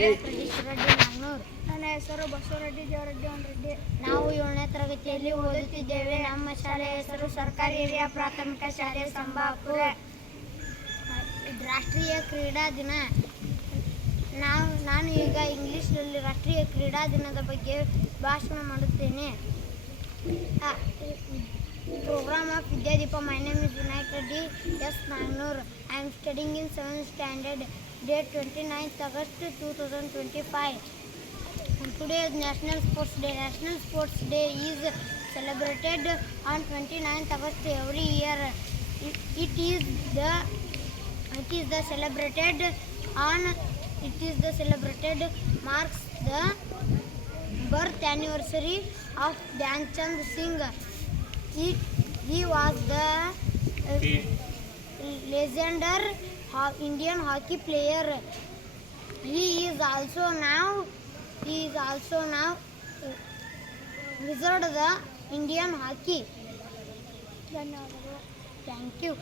ನನ್ನ ಹೆಸರು ಬಸವರೆಡ್ಡಿ ದೇವರೆಡ್ಡಿ ರೆಡ್ಡಿ ನಾವು ಏಳನೇ ತರಗತಿಯಲ್ಲಿ ಓದುತ್ತಿದ್ದೇವೆ. ನಮ್ಮ ಶಾಲೆಯ ಹೆಸರು ಸರ್ಕಾರಿ ಹಿರಿಯ ಪ್ರಾಥಮಿಕ ಶಾಲೆ ಸಂಭಾಪುರ ರಾಷ್ಟ್ರೀಯ ಕ್ರೀಡಾ ದಿನ. ನಾವು, ನಾನು ಈಗ ಇಂಗ್ಲೀಷ್ನಲ್ಲಿ ರಾಷ್ಟ್ರೀಯ ಕ್ರೀಡಾ ದಿನದ ಬಗ್ಗೆ ಭಾಷಣ ಮಾಡುತ್ತೇನೆ. program of Vidya Deepa. My name is United D. S. Mangnur. I am studying in 7th standard, date 29th August 2025. Today is National Sports Day. National Sports Day is celebrated on 29th August every year. It, it is the it is the celebrated on it is the celebrated marks the birth anniversary of Dhyan Chand Singh he, he was the uh, legendary Indian hockey player. He is also now he is also now uh, wizard the Indian hockey. Thank you.